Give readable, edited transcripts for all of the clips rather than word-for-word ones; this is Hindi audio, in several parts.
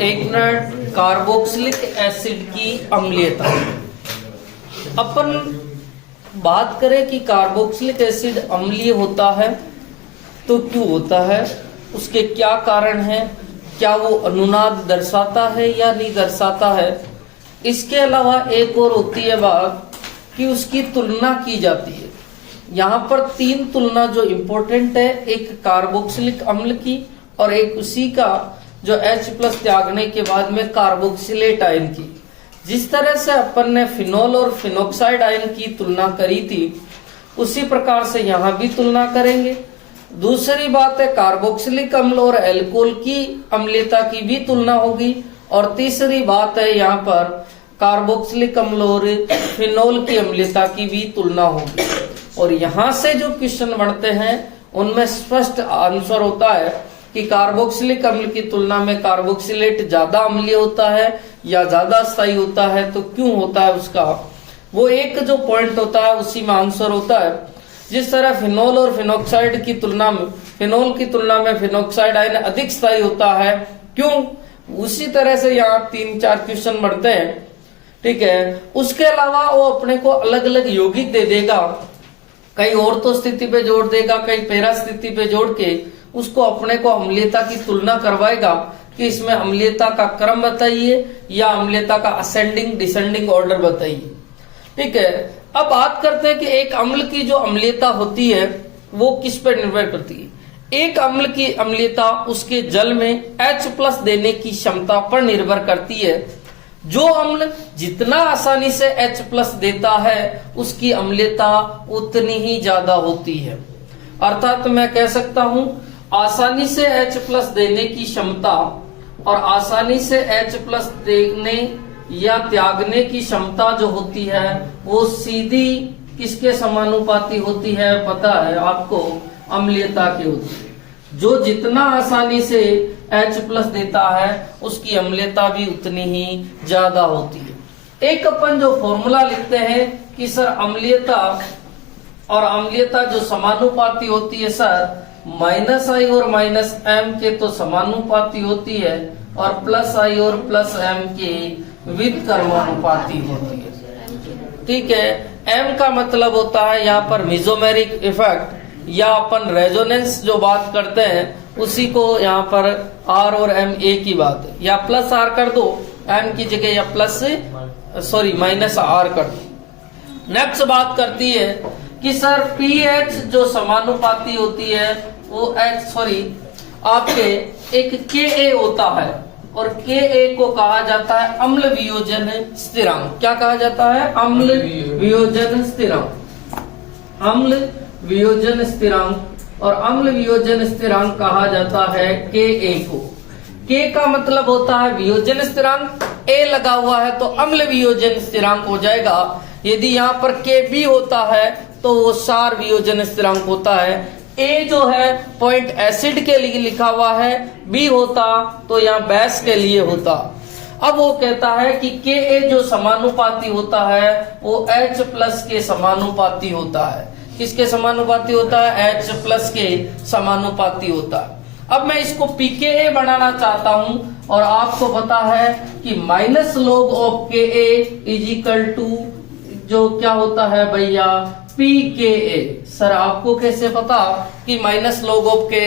एक मिनट, कार्बोक्सिलिक एसिड की अम्लीयता। अपन बात करें कि कार्बोक्सिलिक एसिड अम्लीय होता है तो क्यों होता है, उसके क्या कारण हैं, क्या वो अनुनाद दर्शाता है या नहीं दर्शाता है। इसके अलावा एक और होती है बात कि उसकी तुलना की जाती है। यहाँ पर 3 तुलना जो इम्पोर्टेंट है, एक कार्बोक्सिलिक अम्ल की और एक उसी का जो H+ त्यागने के बाद में कार्बोक्सिलेट आयन की। जिस तरह से अपन ने फिनोल और फिनोक्साइड आयन की तुलना करी थी, उसी प्रकार से यहाँ भी तुलना करेंगे। दूसरी बात है, कार्बोक्सिलिक अम्ल और एल्कोहल की अम्लीयता की भी तुलना होगी। और तीसरी बात है, यहाँ पर कार्बोक्सिलिक अम्ल और फिनोल की अम्लीयता की भी तुलना होगी। और यहाँ से जो क्वेश्चन बनते हैं उनमें स्पष्ट आंसर होता है कि कार्बोक्सिलिक अम्ल की तुलना में कार्बोक्सिलेट ज्यादा अम्लीय होता है या ज्यादा स्थायी होता है, तो क्यों होता है उसका वो एक जो पॉइंट होता है उसी में आंसर होता है। जिस तरह फिनोल और फिनोक्साइड की तुलना में फिनोल की तुलना में फिनोक्साइड आयन अधिक स्थायी होता है, क्यों, उसी तरह से यहाँ 3-4 क्वेश्चन बढ़ते हैं। ठीक है, उसके अलावा वो अपने को अलग अलग यौगिक दे देगा, कई ऑर्थो स्थिति पे जोड़ देगा, कई पैरा स्थिति पे जोड़ के उसको अपने को अम्लीयता की तुलना करवाएगा कि इसमें अम्लीयता का क्रम बताइए या अम्लीयता का असेंडिंग डिसेंडिंग ऑर्डर बताइए। ठीक है, अब बात करते हैं कि एक अम्ल की जो अम्लीयता होती है वो किस पर निर्भर करती है। एक अम्ल की अम्लीयता उसके जल में H+ देने की क्षमता पर निर्भर करती है। जो अम्ल जितना आसानी से H+ देता है उसकी अम्लीयता उतनी ही ज्यादा होती है। अर्थात मैं कह सकता हूं, आसानी से H+ देने की क्षमता और आसानी से H+ देने या त्यागने की क्षमता जो होती है वो सीधी किसके समानुपाती होती है, पता है आपको, अम्लीयता की होती है। जो जितना आसानी से H+ देता है उसकी अम्लीयता भी उतनी ही ज्यादा होती है। एक अपन जो फॉर्मूला लिखते हैं कि सर अम्लीयता और अम्लीयता जो समानुपाती होती है सर, -I और -M के तो समानुपाती होती है और +I और +M के व्युत्क्रमानुपाती होती है। ठीक है, M का मतलब होता है यहाँ पर मेसोमेरिक इफेक्ट या अपन रेजोनेंस जो बात करते हैं उसी को यहाँ पर R और M एक ही बात है, या +R कर दो M की जगह या -R कर दो। नेक्स्ट बात करती है कि सर pH जो समानुपाती होती है वो आपके एक Ka होता है और Ka को कहा जाता है अम्ल वियोजन स्थिरांक। क्या कहा जाता है? अम्ल वियोजन स्थिरांक। अम्ल वियोजन स्थिरांक और अम्ल वियोजन स्थिरांक कहा जाता है Ka को। K का मतलब होता है वियोजन स्थिरांक, A लगा हुआ है तो अम्ल वियोजन स्थिरांक हो जाएगा। यदि यहाँ पर Kb होता है तो वो क्षार वियोजन स्थिरांक होता है। A जो है पॉइंट एसिड के लिए लिखा हुआ है, B होता तो यहाँ बेस के लिए होता। अब वो कहता है कि Ka जो समानुपाती होता है वो H+ के समानुपाती होता है। किसके समानुपाती होता है? H+ के समानुपाती होता है। अब मैं इसको pKa बनाना चाहता हूं और आपको पता है कि -log of Ka जो क्या होता है भैया, pKa। सर आपको कैसे पता कि -log of Ka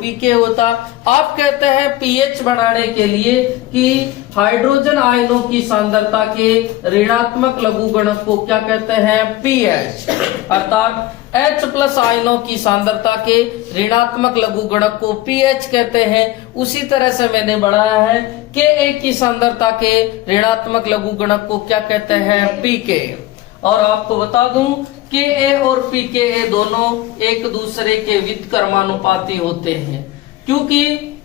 pK होता? आप कहते हैं pH बनाने के लिए कि हाइड्रोजन आयनों की सांद्रता के ऋणात्मक लघुगणक को क्या कहते हैं? pH। अर्थात H+ आयनों की सांद्रता के ऋणात्मक लघुगणक को pH कहते हैं। उसी तरह से मैंने बढ़ाया है Ka की सांद्रता के ऋणात्मक लघुगणक को क्या कहते हैं? pK। और आपको बता दूं Ka और pKa दोनों एक दूसरे के व्युत्क्रमानुपाती होते हैं, क्योंकि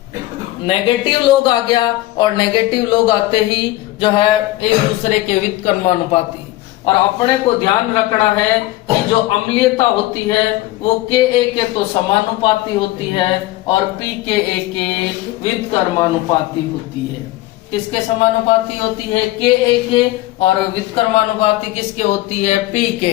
नेगेटिव लोग आ गया और नेगेटिव लोग आते ही जो है एक दूसरे के व्युत्क्रमानुपाती। और अपने को ध्यान रखना है कि जो अम्लीयता होती है वो Ka के तो समानुपाती होती है और pKa के व्युत्क्रमानुपाती होती है। किसके समानुपाती होती है? Ka के। और व्युत्क्रमानुपाती किसके होती है? pK।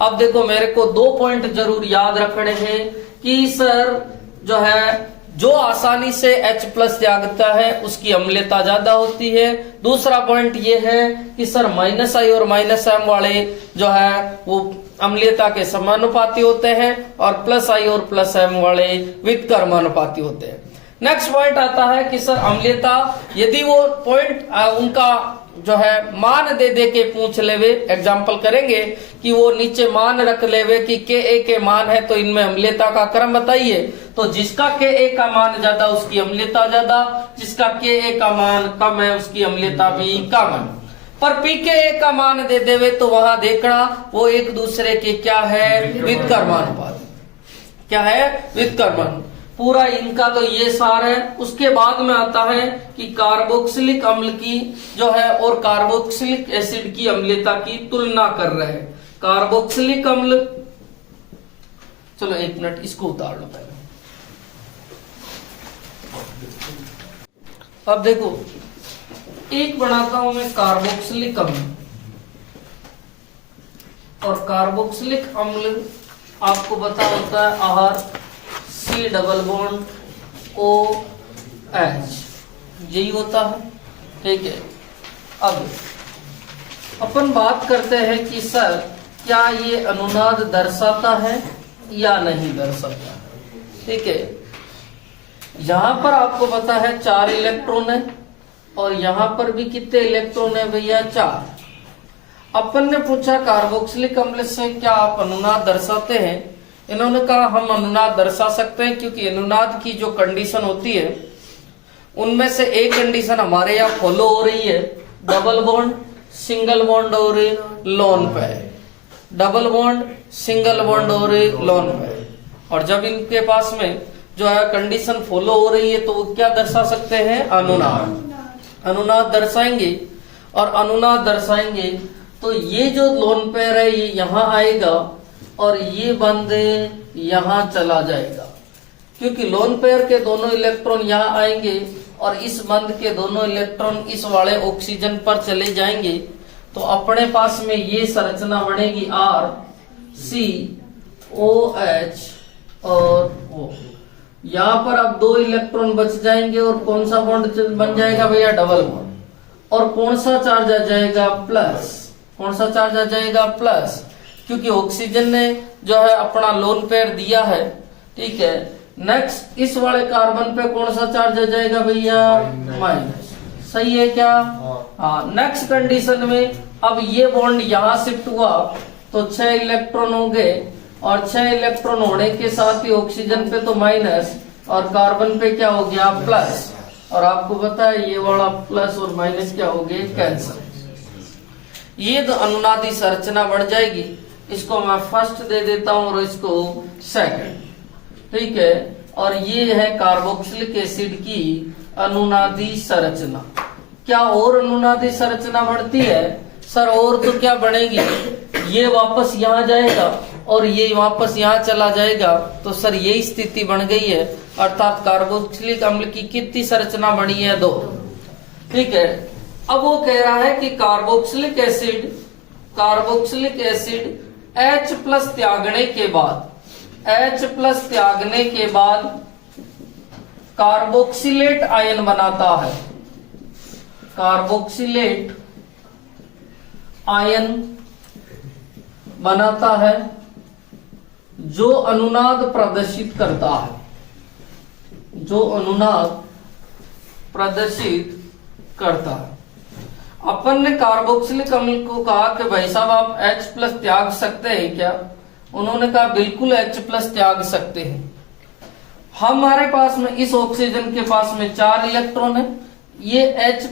अब देखो मेरे को 2 पॉइंट जरूर याद रखने हैं कि सर जो है जो आसानी से H+ त्यागता है उसकी अम्लीयता ज्यादा होती है। दूसरा पॉइंट ये है कि सर -I और -M वाले जो है वो अम्लीयता के समानुपाती होते हैं और +I और +M वाले व्युत्क्रमानुपाती होते हैं। नेक्स्ट पॉइंट आता है कि सर अम्लीयता यदि वो पॉइंट उनका जो है मान दे दे के पूछ लेवे, एग्जाम्पल करेंगे कि वो नीचे मान रख लेवे कि Ka के मान है तो इनमें अम्लीयता का क्रम बताइए, तो जिसका Ka का मान ज्यादा उसकी अम्लीयता ज्यादा, जिसका Ka का मान कम है उसकी अम्लीयता भी कम है। पर pKa का मान दे देवे तो वहां देखना वो एक दूसरे के क्या है, व्युत्क्रमानुपात। क्या है? व्युत्क्रमानुपात। पूरा इनका तो ये सार है। उसके बाद में आता है कि कार्बोक्सिलिक अम्ल की जो है और कार्बोक्सिलिक एसिड की अम्लीयता की तुलना कर रहे हैं। कार्बोक्सिलिक अम्ल, चलो एक मिनट इसको उतार लो पहले। अब देखो एक बनाता हूं मैं कार्बोक्सिलिक अम्ल, और कार्बोक्सिलिक अम्ल आपको पता होता है आहार C डबल बॉन्ड OH, यही होता है। ठीक है, अब अपन बात करते हैं कि सर क्या ये अनुनाद दर्शाता है या नहीं दर्शाता है। ठीक है, यहां पर आपको पता है 4 इलेक्ट्रॉन है और यहां पर भी कितने इलेक्ट्रॉन है भैया, 4। अपन ने पूछा कार्बोक्सिलिक अम्ल से क्या आप अनुनाद दर्शाते हैं। इन्होंने कहा हम अनुनाद दर्शा सकते हैं, क्योंकि अनुनाद की जो कंडीशन होती है उनमें से एक कंडीशन हमारे यहाँ फॉलो हो रही है, डबल बॉन्ड सिंगल बॉन्ड और loan pair, double bond single bond और लोन पेयर। और जब इनके पास में जो है कंडीशन फॉलो हो रही है तो वो क्या दर्शा सकते हैं, अनुनाद। अनुनाद दर्शाएंगे, और अनुनाद दर्शाएंगे तो ये जो लोन पेयर है ये यहाँ आएगा और ये बंद यहां चला जाएगा, क्योंकि लोन पेयर के दोनों इलेक्ट्रॉन यहां आएंगे और इस बंद के दोनों इलेक्ट्रॉन इस वाले ऑक्सीजन पर चले जाएंगे। तो अपने पास में ये संरचना बनेगी R C OH और O। यहां पर अब 2 इलेक्ट्रॉन बच जाएंगे और कौन सा बॉन्ड बन जाएगा भैया, डबल बॉन्ड। और कौन सा चार्ज आ जाएगा, प्लस। कौन सा चार्ज आ जाएगा, प्लस, क्योंकि ऑक्सीजन ने जो है अपना लोन पेयर दिया है। ठीक है, नेक्स्ट इस वाले कार्बन पे कौन सा चार्ज आ जाएगा भैया, माइनस। सही है क्या? हाँ। नेक्स्ट कंडीशन में अब ये बॉन्ड यहां शिफ्ट हुआ तो 6 इलेक्ट्रॉन हो गए, और 6 इलेक्ट्रॉन होने के साथ ही ऑक्सीजन पे तो माइनस और कार्बन पे क्या हो गया, प्लस। और आपको पता है ये वाला प्लस और माइनस क्या हो गए, कैंसिल। ये तो अनुनादी संरचना बढ़ जाएगी। इसको मैं फर्स्ट दे देता हूं और इसको सेकंड। ठीक है, और ये है कार्बोक्सिलिक एसिड की अनुनादी संरचना। क्या और अनुनादी संरचना बढ़ती है सर? और तो क्या बढ़ेगी, ये वापस यहाँ जाएगा और ये वापस यहाँ चला जाएगा। तो सर यही स्थिति बन गई है, अर्थात कार्बोक्सिलिक अम्ल की कितनी संरचना बनी है, 2। ठीक है, अब वो कह रहा है कि कार्बोक्सिलिक एसिड H+ त्यागने के बाद कार्बोक्सिलेट आयन बनाता है। कार्बोक्सिलेट आयन बनाता है जो अनुनाद प्रदर्शित करता है, जो अनुनाद प्रदर्शित करता है। अपन ने कार्बोक्सिलिक अम्ल को कहा कि भाई साहब आप H+ त्याग सकते हैं क्या? उन्होंने कहा बिल्कुल H+ त्याग सकते हैं। हमारे पास में इस ऑक्सीजन के पास में 4 इलेक्ट्रॉन है, ये H+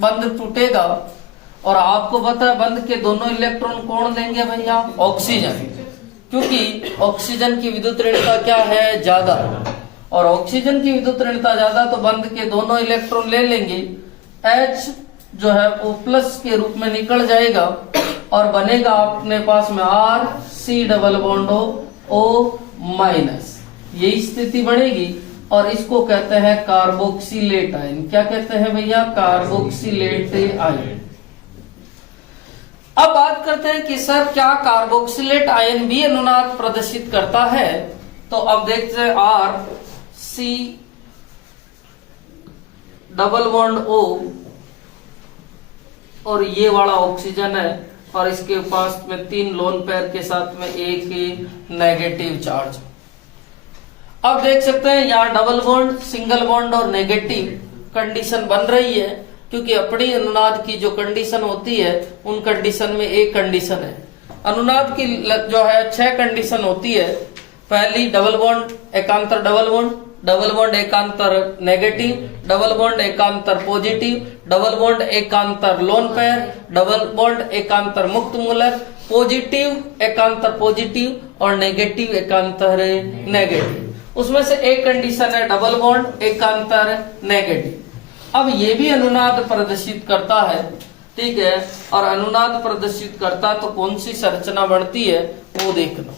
बंध टूटेगा और आपको पता है बंध के दोनों इलेक्ट्रॉन कौन लेंगे भैया, ऑक्सीजन, क्योंकि ऑक्सीजन की विद्युत ऋणता क्या है, ज्यादा। और ऑक्सीजन की विद्युत ऋणता ज्यादा तो बंध के दोनों इलेक्ट्रॉन ले लेंगे, H जो है O+ के रूप में निकल जाएगा और बनेगा अपने पास में R C double bond O-। यही स्थिति बनेगी और इसको कहते हैं कार्बोक्सिलेट आयन। क्या कहते हैं भैया, कार्बोक्सिलेट आयन। अब बात करते हैं कि सर क्या कार्बोक्सिलेट आयन भी अनुनाद प्रदर्शित करता है। तो अब देखते हैं R C double bond O और ये वाला ऑक्सीजन है और इसके पास में 3 लोन पेयर के साथ में एक नेगेटिव चार्ज। अब देख सकते हैं यहाँ डबल बॉन्ड, सिंगल बॉन्ड और नेगेटिव कंडीशन बन रही है, क्योंकि अपनी अनुनाद की जो कंडीशन होती है उन कंडीशन में एक कंडीशन है। अनुनाद की जो है 6 कंडीशन होती है। पहली डबल बॉन्ड एकांतर डबल बॉन्ड, डबल बॉन्ड एकांतर नेगेटिव, डबल बॉन्ड एकांतर पॉजिटिव, डबल बॉन्ड एकांतर लोन पेयर, डबल बॉन्ड एकांतर मुक्त मूलक, पॉजिटिव एकांतर पॉजिटिव और नेगेटिव एकांतर नेगेटिव। उसमें से एक कंडीशन है डबल बॉन्ड एकांतर नेगेटिव। अब ये भी अनुनाद प्रदर्शित करता है, ठीक है, और अनुनाद प्रदर्शित करता तो कौन सी संरचना बढ़ती है वो देखना।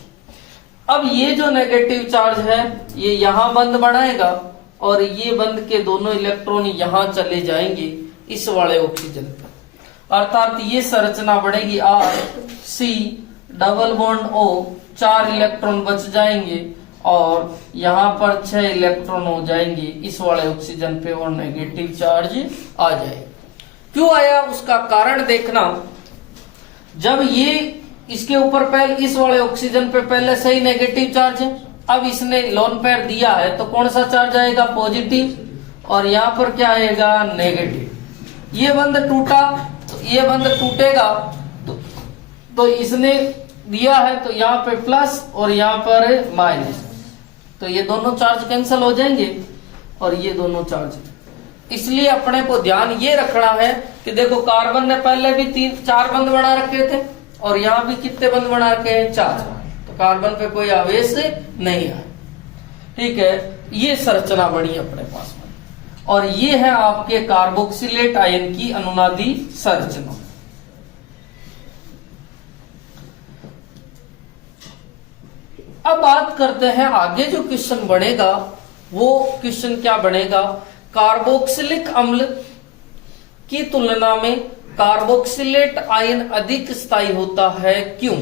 अब ये जो नेगेटिव चार्ज है ये यहां बंद बनाएगा और ये बंद के दोनों इलेक्ट्रॉन यहां चले जाएंगे इस वाले ऑक्सीजन पे, अर्थात ये संरचना बढ़ेगी R C double bond O, 4 electron बच जाएंगे और यहाँ पर 6 इलेक्ट्रॉन हो जाएंगे इस वाले ऑक्सीजन पे और नेगेटिव चार्ज आ जाएगा। क्यों आया उसका कारण देखना। जब ये इसके ऊपर पहले इस वाले ऑक्सीजन पे पहले से ही नेगेटिव चार्ज है, अब इसने लोन पेयर दिया है तो कौन सा चार्ज आएगा पॉजिटिव और यहाँ पर क्या आएगा नेगेटिव। ये बंद टूटा तो ये बंद टूटेगा तो इसने दिया है तो यहाँ पे प्लस और यहाँ पर माइनस, तो ये दोनों चार्ज कैंसिल हो जाएंगे और ये दोनों चार्ज। इसलिए अपने को ध्यान ये रखना है कि देखो कार्बन ने पहले भी 4 बंद बना रखे थे और यहाँ भी कितने बंद बना रखे हैं 4, तो कार्बन पे कोई आवेश नहीं आया, ठीक है। ये संरचना बनी अपने पास में और ये है आपके कार्बोक्सिलेट आयन की अनुनादी संरचना। अब बात करते हैं आगे जो क्वेश्चन बनेगा वो क्वेश्चन क्या बनेगा, कार्बोक्सिलिक अम्ल की तुलना में कार्बोक्सिलेट आयन अधिक स्थायी होता है, क्यों?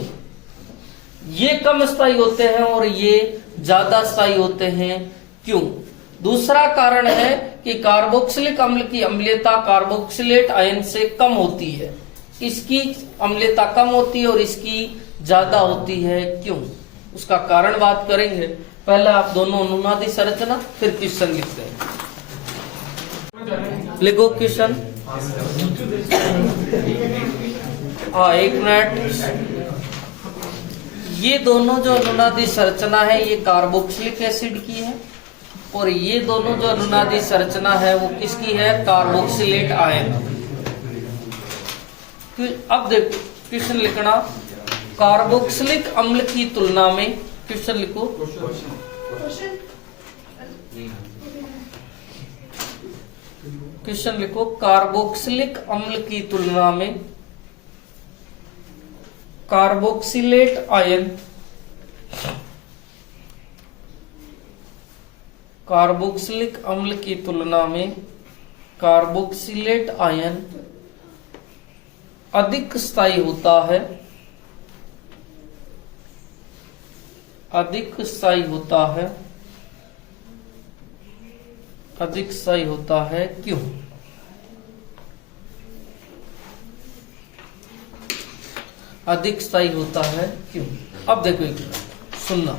ये कम स्थायी होते हैं और ये ज्यादा स्थायी होते हैं, क्यों? दूसरा कारण है कि कार्बोक्सिलिक अम्ल की अम्लीयता कार्बोक्सिलेट आयन से कम होती है, इसकी अम्लीयता कम होती है और इसकी ज्यादा होती है, क्यों? उसका कारण बात करेंगे। पहले आप दोनों अनुनादी संरचना फिर क्वेश्चन लिखते हैं। लिखो क्वेश्चन। हाँ, एक मिनट। ये दोनों जो अनुनादी संरचना है ये कार्बोक्सिलिक एसिड की है और ये दोनों जो अनुनादी संरचना है वो किसकी है, कार्बोक्सिलेट आयन। अब देखो क्वेश्चन लिखना, कार्बोक्सिलिक अम्ल की तुलना में, क्वेश्चन लिखो, क्वेश्चन लिखो, कार्बोक्सिलिक अम्ल की तुलना में कार्बोक्सिलेट आयन, कार्बोक्सिलिक अम्ल की तुलना में कार्बोक्सिलेट आयन अधिक स्थायी होता है, अधिक स्थायी होता है, अधिक स्थायी होता है, क्यों? अधिक स्थायी होता है क्यों? अब देखो एक सुनना,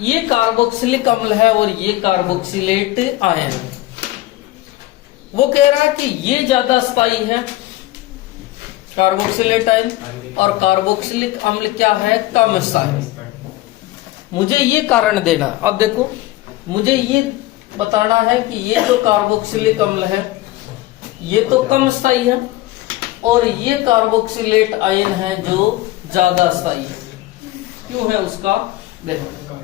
ये कार्बोक्सिलिक अम्ल है और ये कार्बोक्सिलेट आयन। वो कह रहा है कि ये ज्यादा स्थायी है कार्बोक्सिलेट आयन और कार्बोक्सिलिक अम्ल क्या है, कम स्थायी। मुझे ये कारण देना। अब देखो मुझे ये बताना है कि ये जो कार्बोक्सिलिक अम्ल है ये तो कम स्थायी है और ये कार्बोक्सिलेट आयन है जो ज्यादा स्थायी है, क्यों है उसका देखो।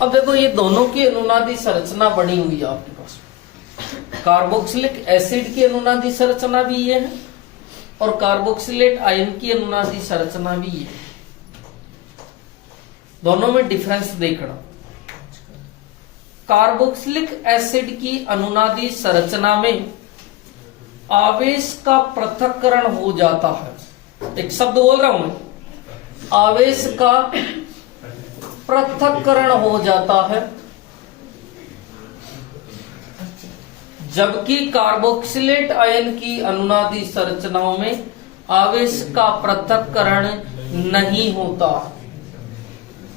अब देखो ये दोनों की अनुनादी संरचना बनी हुई है आपके पास। कार्बोक्सिलिक एसिड की अनुनादी संरचना भी ये है और कार्बोक्सिलेट आयन की अनुनादी संरचना भी ये है। दोनों में डिफरेंस देखना। कार्बोक्सिलिक एसिड की अनुनादी संरचना में आवेश का पृथक्करण हो जाता है। एक शब्द बोल रहा हूं मैं, आवेश का पृथक्करण हो जाता है जबकि कार्बोक्सिलेट आयन की अनुनादी संरचनाओं में आवेश का पृथक्करण नहीं होता।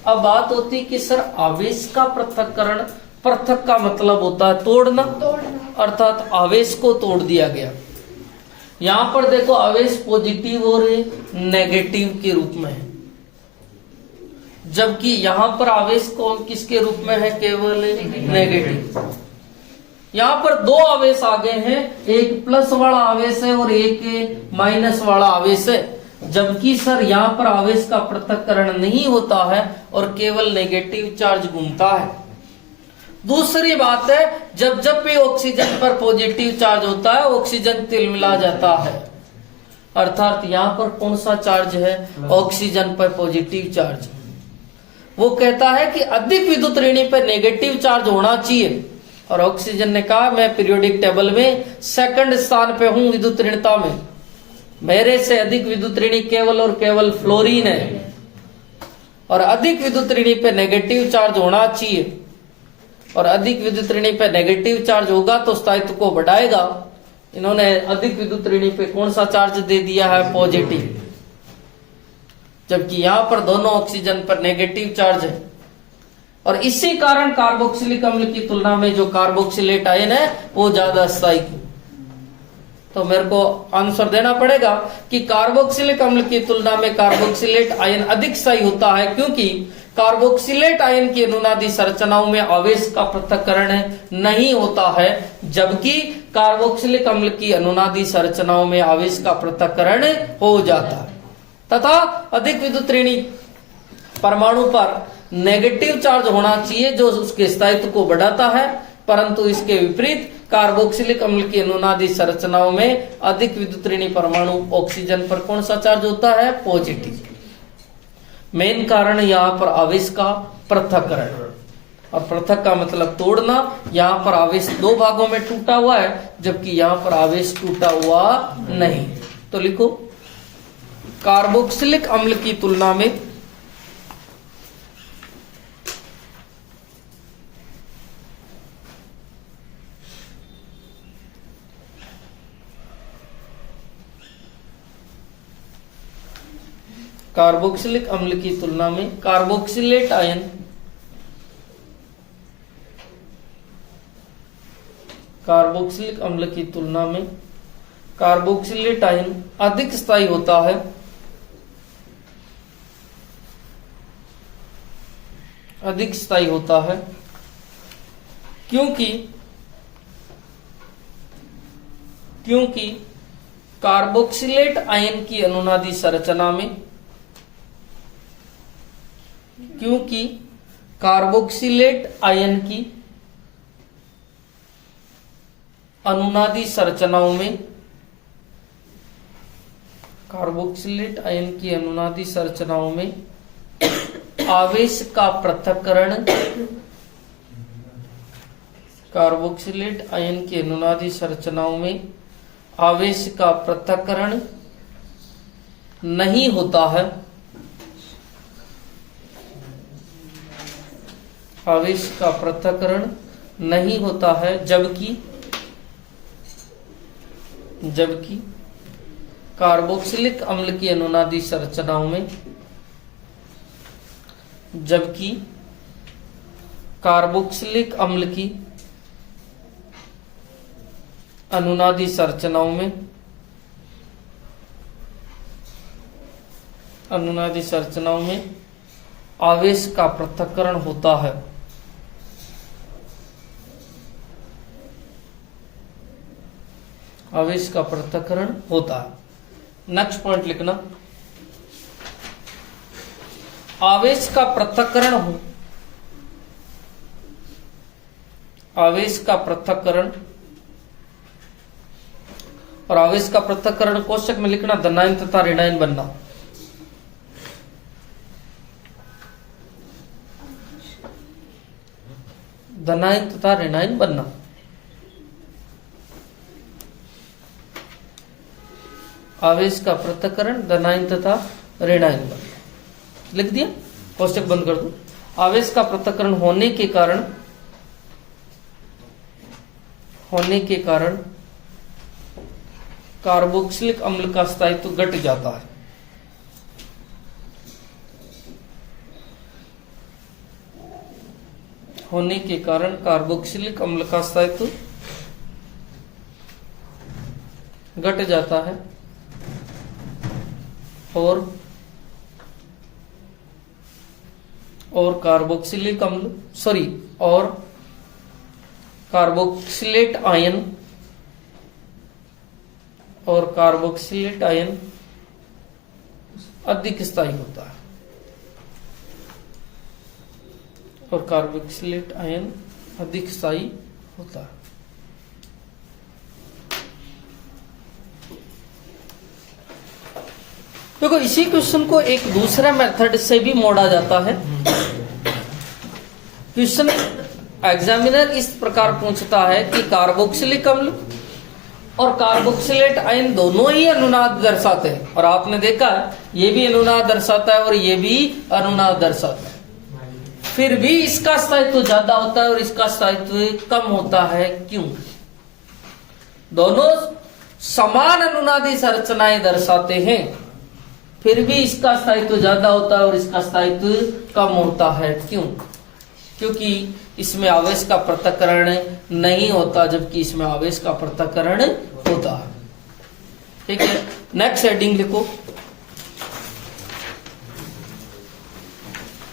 अब बात होती कि सर आवेश का पृथक्करण, पृथक का मतलब होता है तोड़ना, अर्थात आवेश को तोड़ दिया गया। यहां पर देखो आवेश पॉजिटिव और नेगेटिव के रूप में है, जबकि यहां पर आवेश को किसके रूप में है, केवल नेगेटिव। यहां पर दो आवेश आ गए हैं, एक प्लस वाला आवेश है और एक माइनस वाला आवेश है, जबकि सर यहां पर आवेश का पृथक्करण नहीं होता है और केवल नेगेटिव चार्ज घूमता है। दूसरी बात है, जब जब भी ऑक्सीजन पर पॉजिटिव चार्ज होता है ऑक्सीजन तिलमिला जाता है, अर्थात यहां पर कौन सा चार्ज है, ऑक्सीजन पर पॉजिटिव चार्ज। वो कहता है कि अधिक विद्युत ऋणी पर नेगेटिव चार्ज होना चाहिए, और ऑक्सीजन ने कहा मैं पीरियोडिक टेबल में सेकंड स्थान पे हूं विद्युत ऋणता में, मेरे से अधिक विद्युत ऋणी केवल और केवल फ्लोरीन है, और अधिक विद्युत ऋणी पे नेगेटिव चार्ज होना चाहिए, और अधिक विद्युत ऋणी पे नेगेटिव चार्ज होगा तो स्थायित्व को बढ़ाएगा। इन्होंने अधिक विद्युत ऋणी पे कौन सा चार्ज दे दिया है, पॉजिटिव, जबकि यहां पर दोनों ऑक्सीजन पर नेगेटिव चार्ज है। और इसी कारण कार्बोक्सिलिक अम्ल की तुलना में जो कार्बोक्सिलेट आयन है वो ज्यादा स्थायी। तो मेरे को आंसर देना पड़ेगा कि कार्बोक्सिलिक अम्ल की तुलना में कार्बोक्सिलेट आयन अधिक स्थायी होता है, क्योंकि कार्बोक्सिलेट आयन की अनुनादी संरचनाओं में आवेश का पृथक्करण नहीं होता है, जबकि कार्बोक्सिलिक अम्ल की अनुनादी संरचनाओं में आवेश का पृथक्करण हो जाता है तथा अधिक विद्युत ऋणी परमाणु पर नेगेटिव चार्ज होना चाहिए जो उसके स्थायित्व को बढ़ाता है, परंतु इसके विपरीत कार्बोक्सिलिक अम्ल की अनुनादी संरचनाओं में अधिक विद्युत ऋणी परमाणु ऑक्सीजन पर कौन सा चार्ज होता है, पॉजिटिव। मेन कारण यहाँ पर आवेश का पृथक्करण, और पृथक का मतलब तोड़ना। यहाँ पर आवेश दो भागों में टूटा हुआ है, जबकि यहाँ पर आवेश टूटा हुआ नहीं। तो लिखो कार्बोक्सिलिक अम्ल की तुलना में कार्बोक्सिलिक अम्ल की तुलना में कार्बोक्सिलेट आयन कार्बोक्सिलिक अम्ल की तुलना में कार्बोक्सिलेट आयन अधिक स्थायी होता है, अधिक स्थायी होता है, क्योंकि कार्बोक्सिलेट आयन की अनुनादी संरचना में क्योंकि कार्बोक्सिलेट आयन की अनुनादी संरचनाओं में कार्बोक्सिलेट आयन की अनुनादी संरचनाओं में आवेश का पृथक्करण कार्बोक्सिलेट आयन की अनुनादी संरचनाओं में आवेश का पृथक्करण नहीं होता है, आवेश का पृथक्करण नहीं होता है, जबकि कार्बोक्सिलिक अम्ल की अनुनादी संरचनाओं में जबकि कार्बोक्सिलिक अम्ल की अनुनादी संरचनाओं में आवेश का पृथक्करण होता है। आवेश का पृथक्करण होता है। नेक्स्ट पॉइंट लिखना, आवेश का पृथक्करण हो, आवेश का पृथक्करण और आवेश का पृथक्करण कोष्टक में लिखना धनायन तथा ऋणायन बनना। धनायन तथा ऋणायन बनना। आवेश का पृथक्करण धनायन तथा ऋणायन बनना। लिख दिया, कोष्टक बंद कर दो। आवेश का पृथक्करण होने के कारण होने के कारण कार्बोक्सिलिक अम्ल का स्थायित्व घट जाता है। होने के कारण कार्बोक्सिलिक अम्ल का स्थायित्व घट जाता है और कार्बोक्सिलिक अम्ल और कार्बोक्सिलेट आयन अधिक स्थायी होता है और कार्बोक्सिलेट आयन अधिक स्थायी होता है। देखो इसी क्वेश्चन को एक दूसरा मेथड से भी मोड़ा जाता है। क्वेश्चन एग्जामिनर इस प्रकार पूछता है कि कार्बोक्सिलिक अम्ल और कार्बोक्सिलेट आयन दोनों ही अनुनाद दर्शाते हैं, और आपने देखा ये भी अनुनाद दर्शाता है और ये भी अनुनाद दर्शाता है, फिर भी इसका स्थायित्व ज्यादा होता है और इसका स्थायित्व कम होता है। क्यों? दोनों समान अनुनादी संरचनाएं दर्शाते हैं, फिर भी इसका स्थायित्व ज्यादा होता है और इसका स्थायित्व कम होता है। क्यों? क्योंकि इसमें आवेश का पृथक्करण नहीं होता, जबकि इसमें आवेश का पृथक्करण होता है। ठीक है, नेक्स्ट हेडिंग लिखो।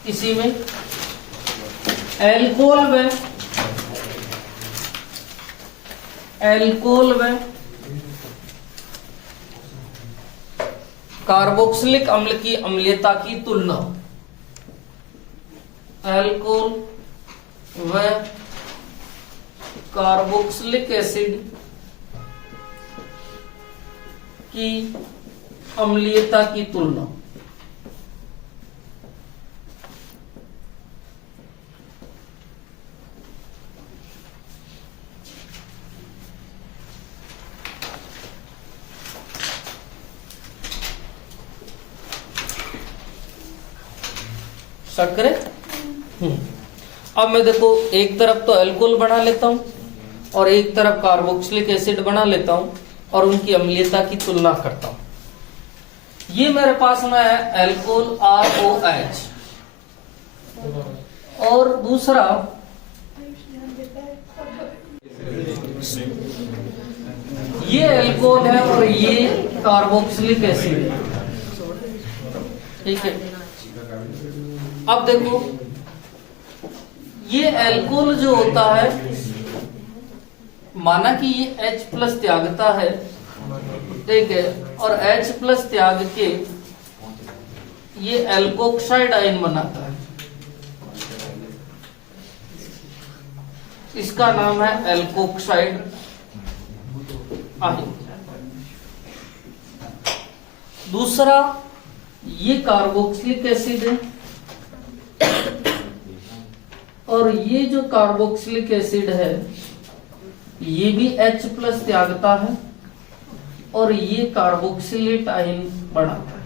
इसी में एल्कोहल व कार्बोक्सिलिक अम्ल की अम्लीयता की तुलना। अल्कोहल व कार्बोक्सिलिक एसिड की अम्लीयता की तुलना। स्टार्ट करें। अब मैं देखो एक तरफ तो अल्कोहल बना लेता हूं और एक तरफ कार्बोक्सिलिक एसिड बना लेता हूं और उनकी अम्लीयता की तुलना करता हूं। ये मेरे पास में है अल्कोहल ROH और दूसरा ये अल्कोहल है और ये कार्बोक्सिलिक एसिड है। ठीक है, अब देखो ये अल्कोहल जो होता है, माना कि ये H+ त्यागता है, ठीक है, और H+ त्याग के ये एल्कोक्साइड आयन बनाता है, इसका नाम है एल्कोक्साइड आयन। दूसरा ये कार्बोक्सिलिक एसिड है और ये जो कार्बोक्सिलिक एसिड है ये भी H+ त्यागता है और ये कार्बोक्सिलेट आयन बनाता है।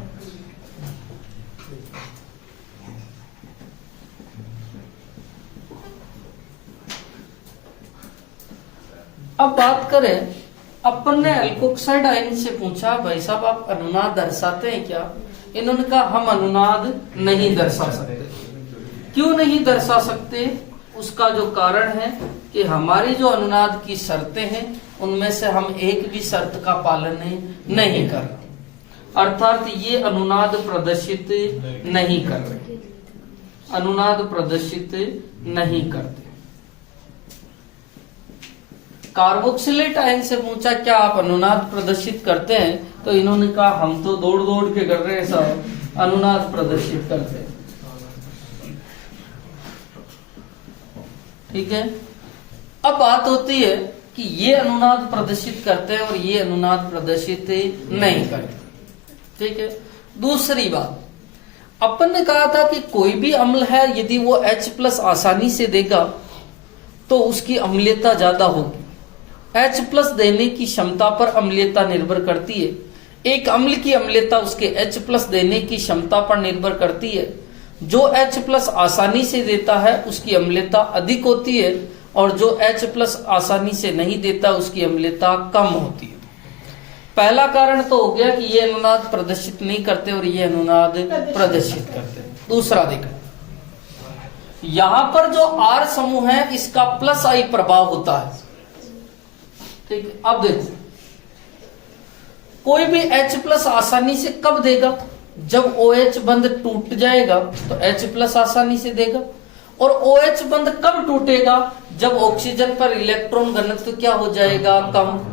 अब बात करें, अपन ने एल्कोक्साइड आयन से पूछा भाई साहब आप अनुनाद दर्शाते हैं क्या? इन्होंने कहा हम अनुनाद नहीं दर्शा सकते। क्यों नहीं दर्शा सकते? उसका जो कारण है कि हमारी जो अनुनाद की शर्तें हैं उनमें से हम एक भी शर्त का पालन नहीं कर रहे, अर्थात ये अनुनाद प्रदर्शित नहीं कर रहे, अनुनाद प्रदर्शित नहीं करते। कार्बोक्सिलेट आयन से पूछा क्या आप अनुनाद प्रदर्शित करते हैं? तो इन्होंने कहा हम तो दौड़ दौड़ के कर रहे हैं सब, अनुनाद प्रदर्शित करते हैं। ठीक है, अब बात होती है कि ये अनुनाद प्रदर्शित करते हैं और ये अनुनाद प्रदर्शित नहीं करते। ठीक है, दूसरी बात अपन ने कहा था कि कोई भी अम्ल है यदि वो H+ आसानी से देगा तो उसकी अम्लीयता ज्यादा होगी। H+ देने की क्षमता पर अम्लीयता निर्भर करती है। एक अम्ल की अम्लीयता उसके H+ देने की क्षमता पर निर्भर करती है। जो H+ आसानी से देता है उसकी अम्लीयता अधिक होती है और जो H+ आसानी से नहीं देता उसकी अम्लीयता कम होती है। पहला कारण तो हो गया कि ये अनुनाद प्रदर्शित नहीं करते और ये अनुनाद प्रदर्शित करते। दूसरा देखो, यहां पर जो R समूह है इसका +I प्रभाव होता है, ठीक है। अब देखो, कोई भी H+ आसानी से कब देगा? जब OH बंध टूट जाएगा तो H+ आसानी से देगा। और OH बंध कब टूटेगा? जब ऑक्सीजन पर इलेक्ट्रॉन घनत्व क्या हो जाएगा? कम।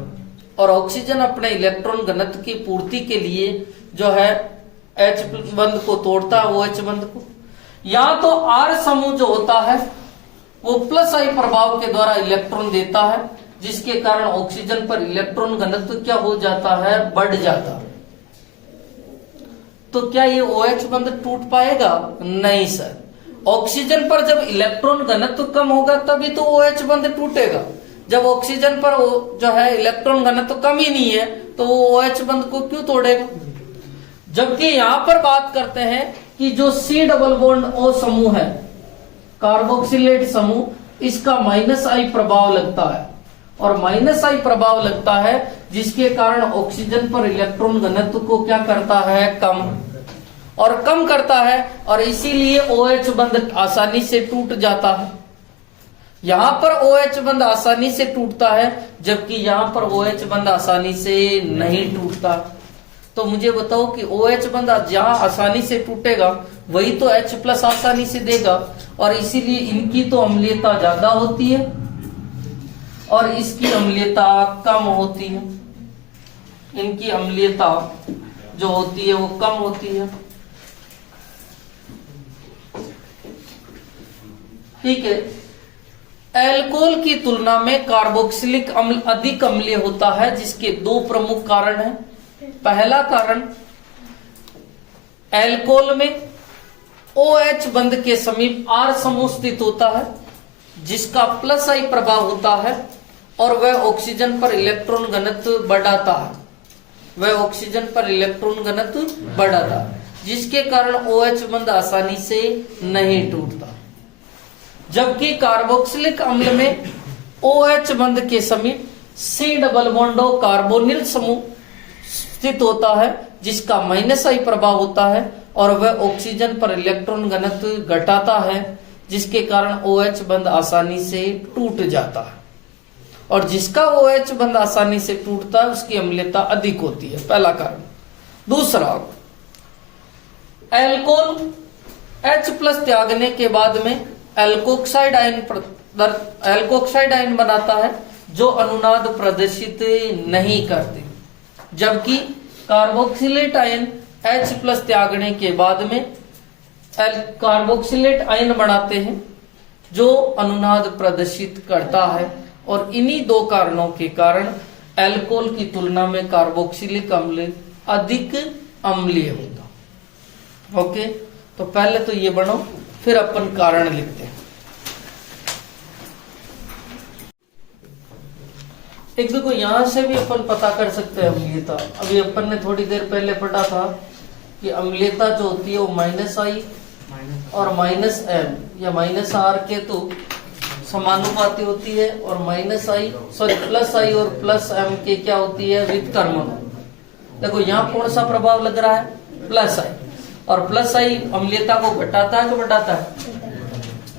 और ऑक्सीजन अपने इलेक्ट्रॉन घनत्व की पूर्ति के लिए जो है H बंध को तोड़ता है, OH बंध को। या तो R समूह जो होता है वो +I प्रभाव के द्वारा इलेक्ट्रॉन देता है, जिसके कारण ऑक्सीजन पर इलेक्ट्रॉन घनत्व क्या हो जाता है? बढ़ जाता है। तो क्या ये OH बंध टूट पाएगा? नहीं सर। ऑक्सीजन पर जब इलेक्ट्रॉन घनत्व कम होगा तभी तो OH बंध टूटेगा। जब ऑक्सीजन पर जो है इलेक्ट्रॉन घनत्व कम ही नहीं है तो वो OH बंध को क्यों तोड़ेगा? जबकि यहां पर बात करते हैं कि जो C डबल बॉन्ड O समूह है, कार्बोक्सिलेट समूह, इसका -I प्रभाव लगता है। और -I प्रभाव लगता है जिसके कारण ऑक्सीजन पर इलेक्ट्रॉन घनत्व को क्या करता है? कम। और कम करता है और इसीलिए OH बंध आसानी से टूट जाता है। यहां पर OH बंध आसानी से टूटता है जबकि यहां पर OH बंध आसानी से नहीं टूटता। तो मुझे बताओ कि OH बंध जहां आसानी से टूटेगा वही तो H+ आसानी से देगा, और इसीलिए इनकी तो अम्लीयता ज्यादा होती है और इसकी अम्लीयता कम होती है। इनकी अम्लीयता जो होती है वो कम होती है, ठीक है। एल्कोहल की तुलना में कार्बोक्सिलिक अम्ल अधिक अम्लीय होता है, जिसके दो प्रमुख कारण हैं। पहला कारण, एल्कोहल में OH बंध के समीप R समूह स्थित होता है जिसका +I प्रभाव होता है और वह ऑक्सीजन पर इलेक्ट्रॉन घनत्व बढ़ाता है। वह ऑक्सीजन पर इलेक्ट्रॉन घनत्व बढ़ाता है जिसके कारण OH बंध आसानी से नहीं टूटता। जबकि कार्बोक्सिलिक अम्ल में OH बंध के समीप C double bond O carbonyl समूह स्थित होता है जिसका -I प्रभाव होता है और वह ऑक्सीजन पर इलेक्ट्रॉन घनत्व घटाता है जिसके कारण OH बंध आसानी से टूट जाता है। और जिसका OH बंध आसानी से टूटता है उसकी अम्लीयता अधिक होती है, पहला कारण। दूसरा, एल्कोहल H+ त्यागने के बाद में एल्कोक्साइड आयन बनाता है जो अनुनाद प्रदर्शित नहीं करते, जबकि कार्बोक्सिलेट आयन H+ त्यागने के बाद में कार्बोक्सिलेट आयन बनाते हैं जो अनुनाद प्रदर्शित करता है। और इन्हीं दो कारणों के कारण एल्कोहल की तुलना में कार्बोक्सिलिक अम्ल अधिक अम्लीय होता। ओके, तो पहले तो ये बनो, फिर अपन कारण लिखते हैं। एक देखो, यहां से भी अपन पता कर सकते हैं अम्लीयता। अभी अपन ने थोड़ी देर पहले पढ़ा था कि अम्लीयता जो होती है वो -I और -M या -R के तो समानुपाती होती है, और +I और +M के क्या होती है? व्युत्क्रमण। देखो यहाँ कौन सा प्रभाव लग रहा है? +I। और +I अम्लीयता को घटाता है कि बढ़ाता है?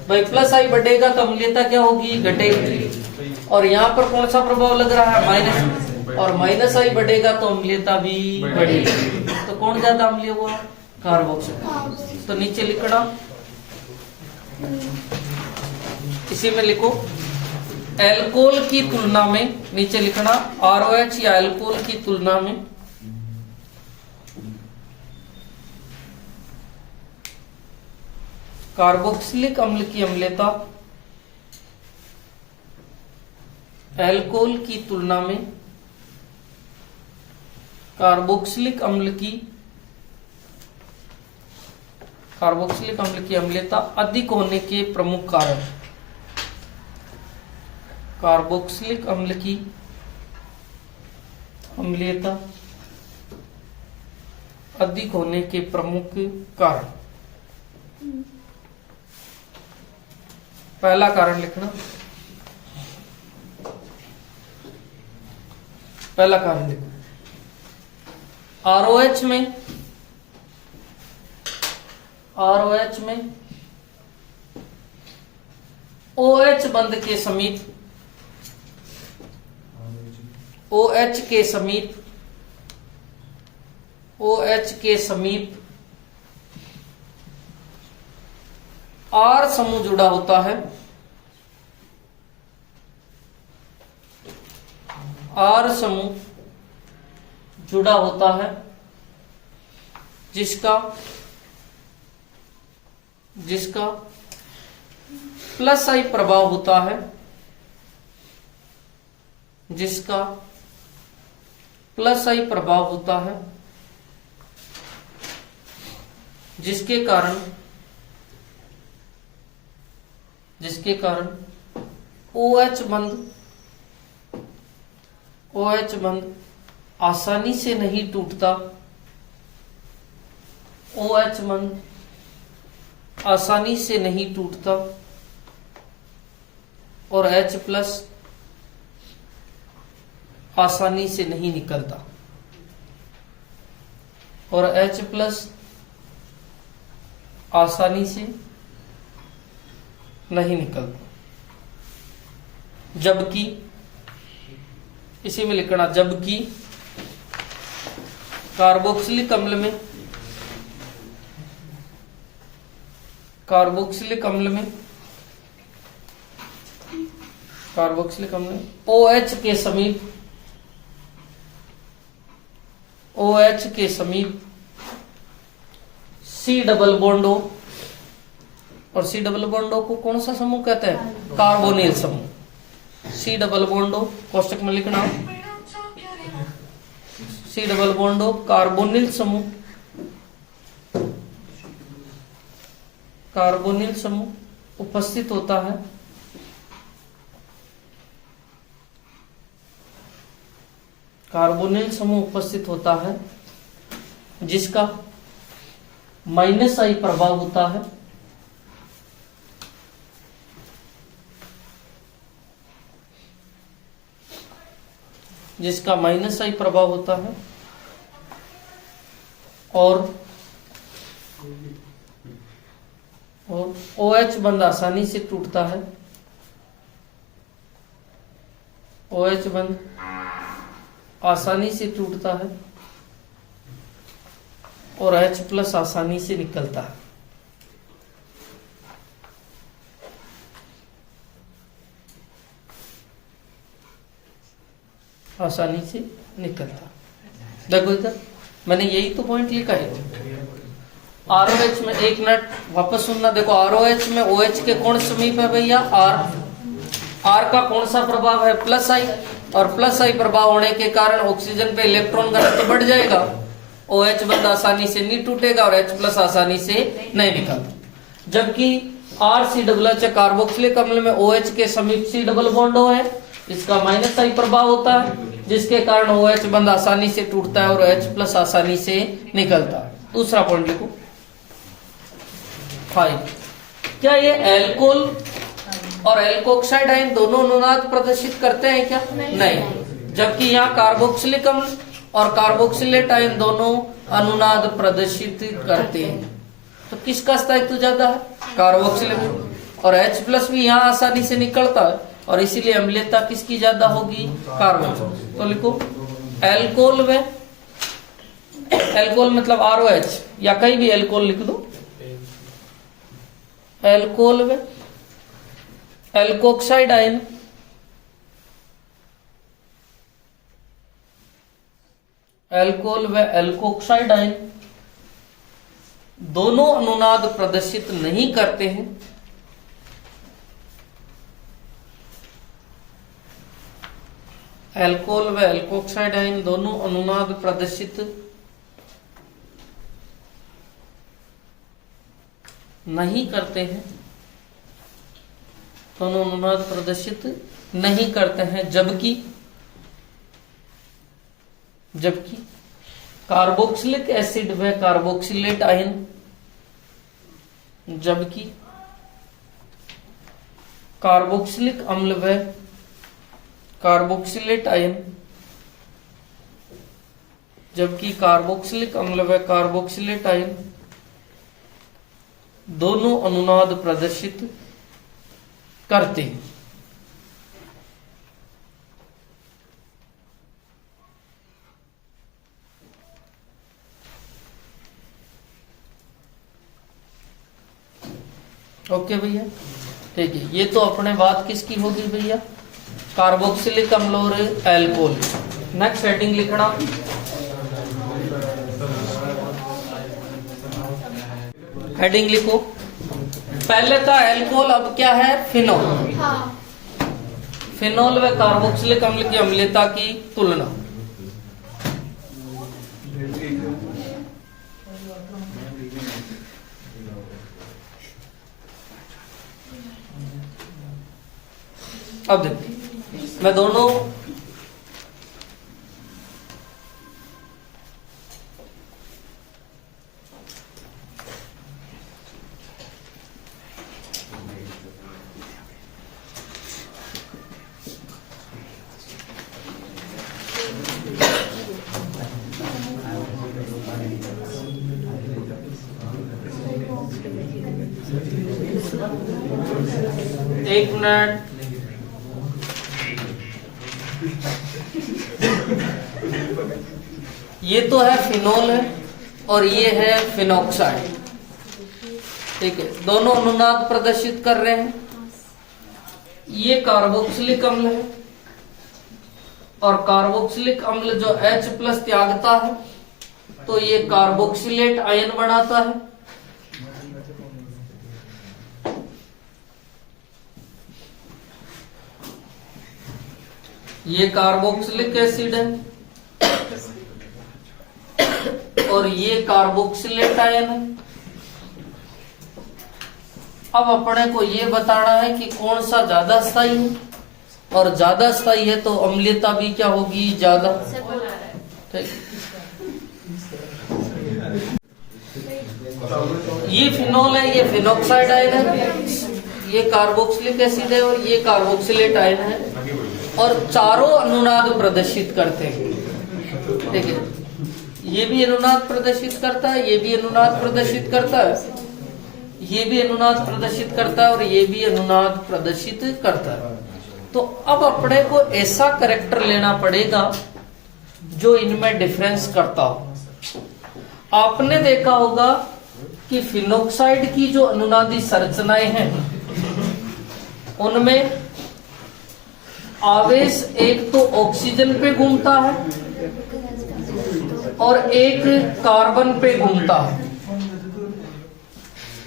भाई +I बढ़ेगा तो अम्लीयता क्या होगी? घटेगी। और यहाँ पर कौन सा प्रभाव लग रहा है? माइनस। और -I बढ़ेगा तो अम्लीयता भी बढ़ेगी। तो कौन ज्यादा अम्लीय हुआ? कार्बोक्सिल। तो नीचे लिखना, इसी में लिखो, एल्कोहल की तुलना में, नीचे लिखना ROH या एल्कोहल की तुलना में कार्बोक्सिलिक अम्ल की अम्लीयता एल्कोहल की तुलना में कार्बोक्सिलिक अम्ल की अम्लीयता अधिक होने के प्रमुख कारण। कार्बोक्सिलिक अम्ल की अम्लीयता अधिक होने के प्रमुख कारण। पहला कारण लिखना, पहला कार्य लिखो, ROH में OH बंध के समीप OH के समीप R समूह जुड़ा होता है। R समूह जुड़ा होता है जिसका प्लस आई प्रभाव होता है, जिसका प्लस आई प्रभाव होता है, जिसके कारण OH बंध आसानी से नहीं टूटता, OH बंध आसानी से नहीं टूटता और H प्लस आसानी से नहीं निकलता, और H प्लस आसानी से नहीं निकलता। जबकि इसी में लिखना, जबकि कार्बोक्सिलिक अम्ल में OH के समीप C डबल बॉन्डो, और C डबल बॉन्डो को कौन सा समूह कहते हैं? कार्बोनिल समूह। C डबल बॉन्डो कोष्टक में लिखना, C डबल बॉन्डो कार्बोनिल समूह उपस्थित होता है, कार्बोनिल समूह उपस्थित होता है जिसका माइनस आई प्रभाव होता है, जिसका माइनस आई प्रभाव होता है और OH बंध आसानी से टूटता है, OH बंध आसानी से टूटता है और H प्लस आसानी से निकलता है। आसानी से निकलता। देखो इधर मैंने यही तो पॉइंट लिखा है। ROH में, एक मिनट वापस सुनना, देखो ROH में OH के कौन समीप है भैया? R का कौन सा प्रभाव है? प्लस आई, और प्लस आई प्रभाव होने के कारण ऑक्सीजन पे इलेक्ट्रॉन घनत्व बढ़ जाएगा, OH बंध आसानी से नहीं टूटेगा और H प्लस आसानी से नहीं निकलता। जबकि RCOH कार्बोक्सिलिक अम्ल में OH के समीप C डबल बॉन्ड है, इसका माइनस आई प्रभाव होता है जिसके कारण OH बंध आसानी से टूटता है और H प्लस आसानी से निकलता है। दूसरा पॉइंट लिखो 5। क्या ये एल्कोहल और एल्कोक्साइड आयन दोनों अनुनाद प्रदर्शित करते हैं क्या? नहीं। जबकि यहाँ कार्बोक्सिलिक अम्ल और कार्बोक्सिलेट आयन दोनों अनुनाद प्रदर्शित करते हैं। तो किसका स्थायित्व ज्यादा है? कार्बोक्सिलिक। और H प्लस भी यहाँ आसानी से निकलता है और इसीलिए अम्लीयता किसकी ज्यादा होगी? कार्बोक्सिलिक। तो लिखो एल्कोहल में, एल्कोहल मतलब ROH या कहीं भी एल्कोहल लिख दो, एल्कोहल में एल्कोक्साइड आयन एल्कोहल व एल्कोक्साइड आयन दोनों अनुनाद प्रदर्शित नहीं करते हैं। एल्कोहल व एल्कोक्साइड आयन दोनों अनुनाद प्रदर्शित नहीं करते हैं, दोनों अनुनाद प्रदर्शित नहीं करते हैं। जबकि कार्बोक्सिलिक एसिड व कार्बोक्सिलेट आयन, जबकि कार्बोक्सिलिक अम्ल व कार्बोक्सिलेट आयन जबकि कार्बोक्सिलिक अम्ल व कार्बोक्सिलेट आयन दोनों अनुनाद प्रदर्शित करते हैं। ओके भैया, ठीक है। ये तो अपने बात किसकी होगी भैया, कार्बोक्सिलिक अम्ल और एल्कोहल। नेक्स्ट हेडिंग लिखना, हेडिंग लिखो। पहले था एल्कोहल, अब क्या है, फिनोल। फिनोल व कार्बोक्सिलिक अम्ल की अम्लता की तुलना। अब देखिए, मैं दोनों एक मिनट, ये तो है फिनोल है और ये है फिनोक्साइड, ठीक है। दोनों अनुनाद प्रदर्शित कर रहे हैं। ये कार्बोक्सिलिक अम्ल है और कार्बोक्सिलिक अम्ल जो H+ त्यागता है तो ये कार्बोक्सिलेट आयन बनाता है। ये कार्बोक्सिलिक एसिड है और ये कार्बोक्सिलेट आयन है। अब अपने को ये बताना है कि कौन सा ज्यादा स्थायी है, और ज्यादा स्थायी है तो अम्लीयता भी क्या होगी, ज्यादा। ठीक, ये फिनोल है, ये फिनोक्साइड आयन है, ये कार्बोक्सिलिक एसिड है और ये कार्बोक्सिलेट आयन है, और चारों अनुनाद प्रदर्शित करते हैं। ठीक है, ये भी अनुनाद प्रदर्शित करता है, ये भी अनुनाद प्रदर्शित करता है, ये भी अनुनाद प्रदर्शित करता है और ये भी अनुनाद प्रदर्शित करता है। तो अब अपने को ऐसा कैरेक्टर लेना पड़ेगा जो इनमें डिफरेंस करता हो। आपने देखा होगा कि फिनोक्साइड की जो अनुनादी संरचनाएं हैं उनमें आवेश एक तो ऑक्सीजन पे घूमता है और एक कार्बन पे घूमता है,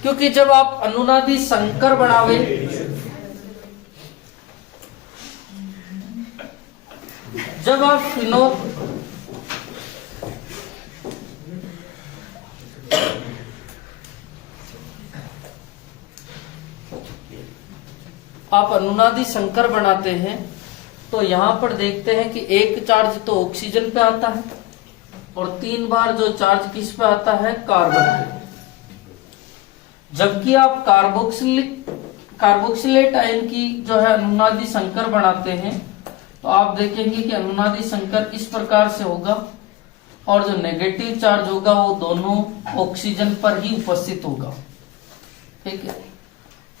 क्योंकि जब आप अनुनादी संकर बनावे जब आप अनुनादी संकर बनाते हैं तो यहां पर देखते हैं कि एक चार्ज तो ऑक्सीजन पे आता है और 3 बार जो चार्ज किस पे आता है, कार्बन पे। जबकि आप कार्बोक्सिलेट आयन की जो है अनुनादी संकर बनाते हैं तो आप देखेंगे कि अनुनादी संकर इस प्रकार से होगा और जो नेगेटिव चार्ज होगा वो दोनों ऑक्सीजन पर ही उपस्थित होगा। ठीक है,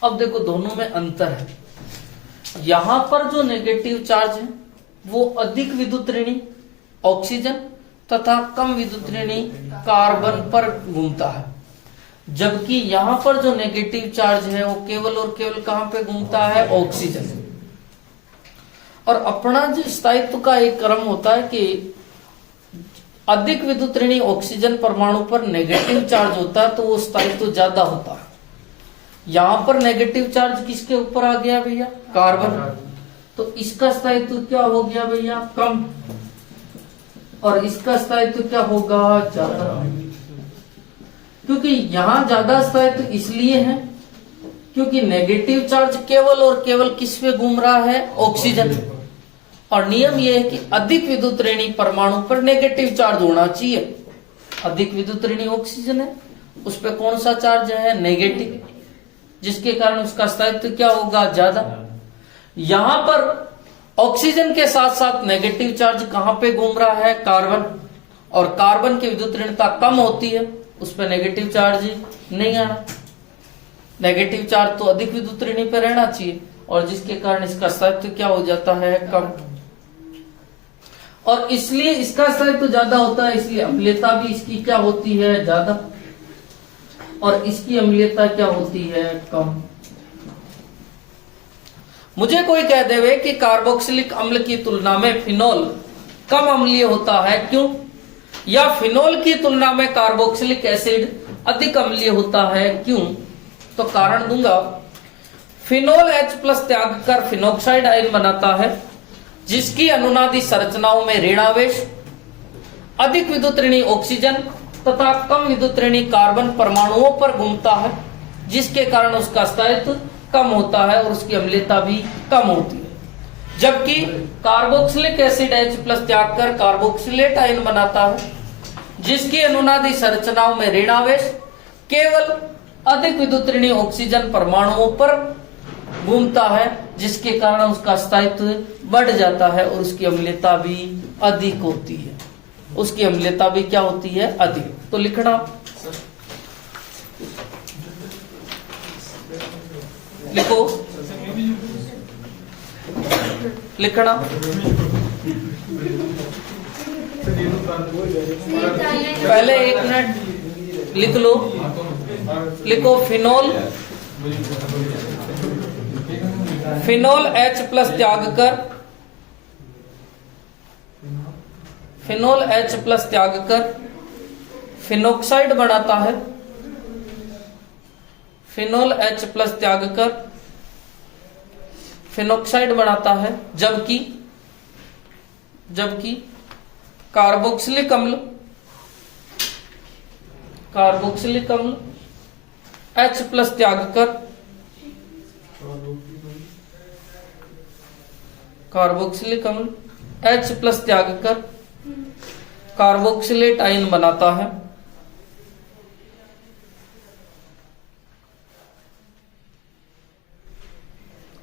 अब देखो दोनों में अंतर है। यहां पर जो नेगेटिव चार्ज है वो अधिक विद्युत ऋणी ऑक्सीजन तथा कम विद्युत ऋणी कार्बन पर घूमता है, जबकि यहां पर जो नेगेटिव चार्ज है वो केवल और केवल कहां पे घूमता है, ऑक्सीजन। और अपना जो स्थायित्व का एक क्रम होता है कि अधिक विद्युत ऋणी ऑक्सीजन परमाणु पर नेगेटिव चार्ज होता है तो वो स्थायित्व ज्यादा होता है। यहां पर नेगेटिव चार्ज किसके ऊपर आ गया भैया, कार्बन, तो इसका स्थायित्व क्या हो गया भैया, कम, और इसका स्थायित्व क्या होगा, ज्यादा। क्योंकि यहां ज्यादा स्थायित्व इसलिए है क्योंकि नेगेटिव चार्ज केवल और केवल किस पे घूम रहा है, ऑक्सीजन। और नियम यह है कि अधिक विद्युत ऋणी परमाणु पर नेगेटिव चार्ज होना चाहिए। अधिक विद्युत ऋणी ऑक्सीजन है, उस पर कौन सा चार्ज है, नेगेटिव, जिसके कारण उसका स्थायित्व क्या होगा, ज्यादा। यहां पर ऑक्सीजन के साथ साथ नेगेटिव चार्ज कहां पे घूम रहा है, कार्बन, और कार्बन की विद्युत ऋणता कम होती है, उस पर नेगेटिव चार्ज नहीं आना। नेगेटिव चार्ज तो अधिक विद्युत ऋणी पे रहना चाहिए, और जिसके कारण इसका स्थायित्व क्या हो जाता है, कम। और इसलिए इसका स्थायित्व ज्यादा होता है, इसलिए अम्लीयता भी इसकी क्या होती है, ज्यादा, और इसकी अम्लीयता क्या होती है, कम। मुझे कोई कह देवे कि कार्बोक्सिलिक अम्ल की तुलना में फिनोल कम अम्लीय होता है, क्यों? या फिनोल की तुलना में कार्बोक्सिलिक एसिड अधिक अम्लीय होता है, क्यों? तो कारण दूंगा। फिनोल H+ त्याग कर फिनोक्साइड आयन बनाता है, जिसकी अनुनादी संरचनाओं में ऋणावेश, अधिक विद्युत ऋणी ऑक्सीजन तथा कम विद्युत ऋणी कार्बन परमाणुओं पर घूमता है, जिसके कारण उसका स्थायित्व कम होता है और उसकी अम्लीयता भी कम होती है। जबकि कार्बोक्सिलिक एसिड H+ त्याग कर कार्बोक्सिलेट आयन बनाता है, जिसकी अनुनादी संरचनाओं में ऋणावेश केवल अधिक विद्युत ऋणी ऑक्सीजन परमाणुओं पर घूमता है, जिसके कारण उसका स्थायित्व बढ़ जाता है और उसकी अम्लीयता भी अधिक होती है। उसकी अम्लीयता भी क्या होती है, अधिक। तो लिखना, लिखो, लिखना। पहले 1 मिनट लिख लो। लिखो फिनोल H+ त्याग कर, फिनोल H+ त्याग कर फिनोक्साइड बनाता है। फिनोल H+ त्याग कर फिनोक्साइड बनाता है, जबकि कार्बोक्सिलिक अम्ल H+ त्याग कर कार्बोक्सिलिक अम्ल H+ त्याग कर कार्बोक्सिलेट आयन बनाता है।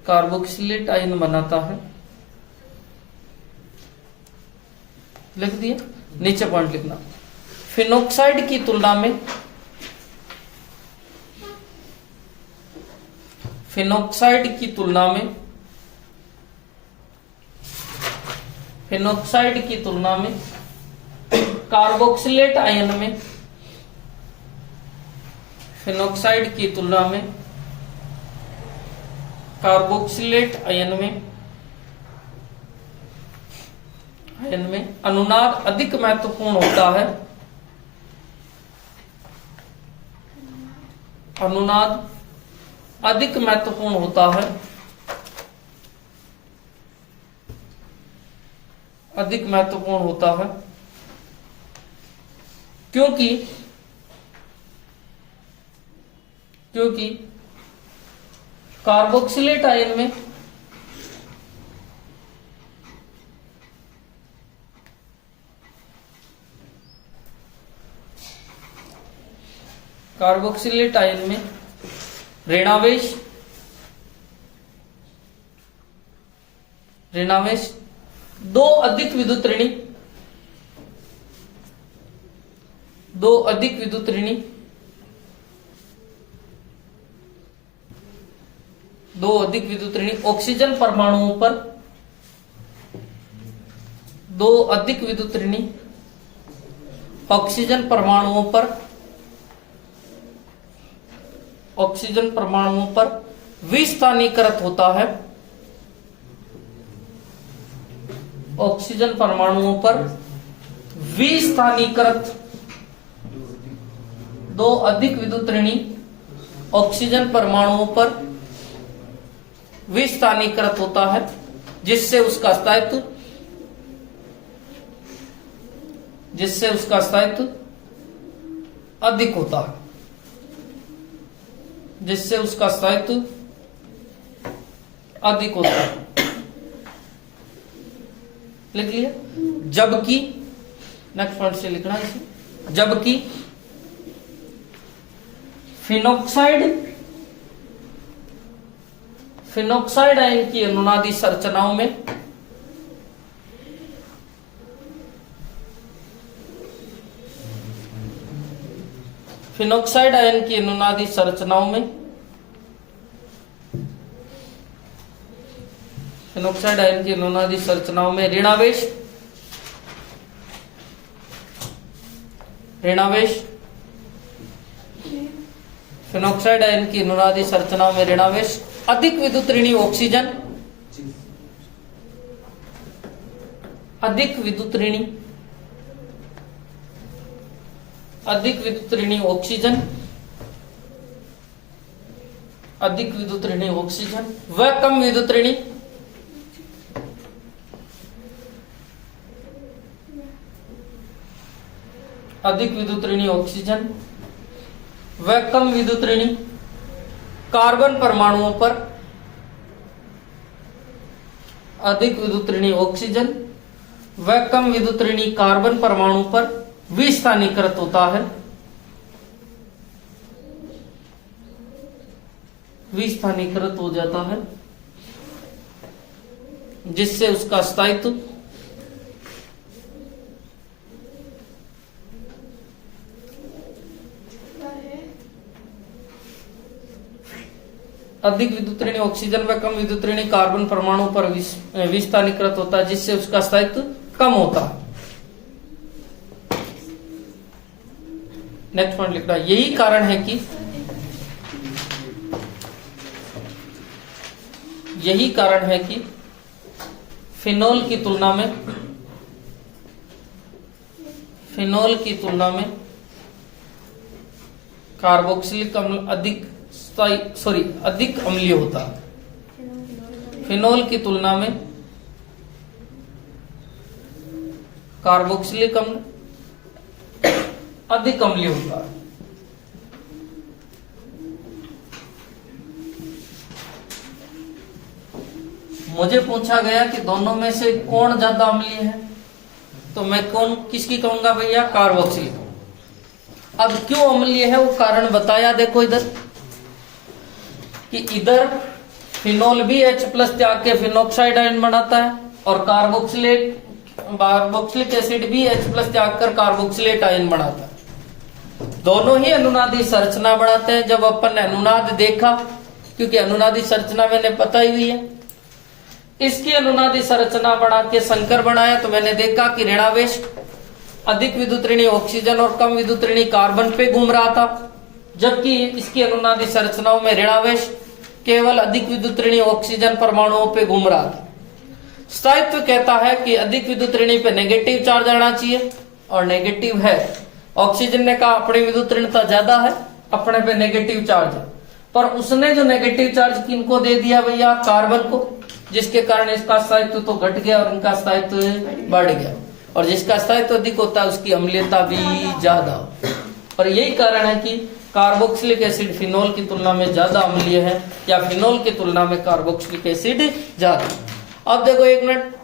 कार्बोक्सिलेट आयन बनाता है, लिख दिया। नीचे पॉइंट लिखना। फिनोक्साइड की तुलना में फिनोक्साइड की तुलना में कार्बोक्सिलेट आयन में फिनोक्साइड की तुलना में कार्बोक्सिलेट आयन में अनुनाद अधिक महत्वपूर्ण होता है। अनुनाद अधिक महत्वपूर्ण होता है, अधिक महत्वपूर्ण होता है, क्योंकि कार्बोक्सिलेट आयन में ऋणावेश दो अधिक विद्युत ऋणी ऑक्सीजन परमाणुओं पर ऑक्सीजन परमाणुओं पर विस्थानीकृत होता है। ऑक्सीजन परमाणुओं पर विस्थानीकृत दो अधिक विद्युत ऋणी ऑक्सीजन परमाणुओं पर विस्थानीकृत होता है, जिससे उसका स्थायित्व अधिक होता है, जिससे उसका स्थायित्व अधिक होता है। लिख लिया। जबकि नेक्स्ट पॉइंट से लिखना है इसे। जबकि फिनोक्साइड आयन की अनुनादी संरचनाओं में फिनोक्साइड आयन की अनुनादी संरचनाओं में फिनोक्साइड आयन की अनुनादी संरचनाओं में ऋणावेश फिनोक्साइड आयन की अनुनादी संरचनाओं में ऋणावेश, अधिक विद्युत ऋणी ऑक्सीजन, अधिक विद्युत ऋणी ऑक्सीजन व कम विद्युत ऋणी अधिक विद्युत ऋणी ऑक्सीजन व कम विद्युत ऋणी कार्बन परमाणुओं पर, अधिक विद्युत ऋणी ऑक्सीजन व कम विद्युत ऋणी कार्बन परमाणु पर विस्थानीकृत होता है, विस्थानीकृत हो जाता है, जिससे उसका स्थायित्व अधिक विद्युत ऋणी ऑक्सीजन व कम विद्युत ऋणी कार्बन परमाणु पर विस्थानीकृत होता है, जिससे उसका स्थायित्व कम होता है। नेक्स्ट पॉइंट लिखना, यही कारण है कि फिनोल की तुलना में कार्बोक्सिलिक अम्ल अधिक अम्लीय होता है। फिनोल की तुलना में कार्बोक्सिलिक अम्ल अधिक अम्लीय होता है। मुझे पूछा गया कि दोनों में से कौन ज्यादा अम्लीय है, तो मैं किसकी कहूंगा भैया, कार्बोक्सिलिक। अब क्यों अम्लीय है वो कारण बताया, देखो इधर कि इधर फिनोल भी H+ त्याग के फिनोक्साइड आयन बनाता है और कार्बोक्सिलिक एसिड भी H+ त्याग कर कार्बोक्सिलेट आयन बनाता है। दोनों ही अनुनादी संरचना बनाते हैं। जब अपन ने अनुनाद देखा, क्योंकि अनुनादी संरचना मैंने पता ही हुई है, इसकी अनुनादी संरचना बना के संकर बनाया तो मैंने देखा कि ऋणावेश अधिक विद्युत ऋणी ऑक्सीजन और कम विद्युत ऋणी कार्बन पे घूम रहा था, जबकि इसकी अनुनादी संरचनाओं में ऋणावेश केवल अधिक विद्युत ऋणी ऑक्सीजन परमाणुओं पे घूम रहा था। स्थायित्व कहता है कि अधिक विद्युत ऋणी पे नेगेटिव चार्ज आना चाहिए और नेगेटिव है। ऑक्सीजन ने कहा अपनी विद्युत ऋणता ज्यादा है, अपने पे नेगेटिव चार्ज है, पर उसने जो नेगेटिव चार्ज किनको दे दिया भैया, कार्बन को, जिसके कारण इसका स्थायित्व तो घट गया और इनका स्थायित्व बढ़ गया। और जिसका स्थायित्व अधिक होता है उसकी अम्लीयता भी ज्यादा। और यही कारण है कि कार्बोक्सिलिक एसिड फिनोल की तुलना में ज्यादा अम्लीय है, या फिनोल की तुलना में कार्बोक्सिलिक एसिड ज्यादा। अब देखो एक मिनट,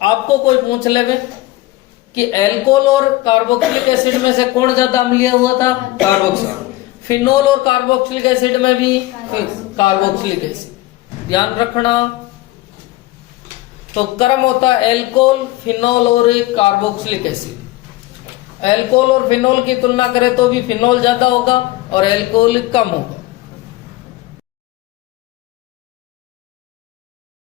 आपको कोई पूछ ले कि एल्कोहल और कार्बोक्सिलिक एसिड में से कौन ज्यादा अम्लीय हुआ था, कार्बोक्सिलिक। फिनोल और कार्बोक्सिलिक एसिड में भी कार्बोक्सिलिक एसिड, ध्यान रखना। तो क्रम होता है एल्कोहल, फिनोल और कार्बोक्सिलिक एसिड। एल्कोहल और फिनोल की तुलना करें तो भी फिनोल ज्यादा होगा और एल्कोहल कम होगा।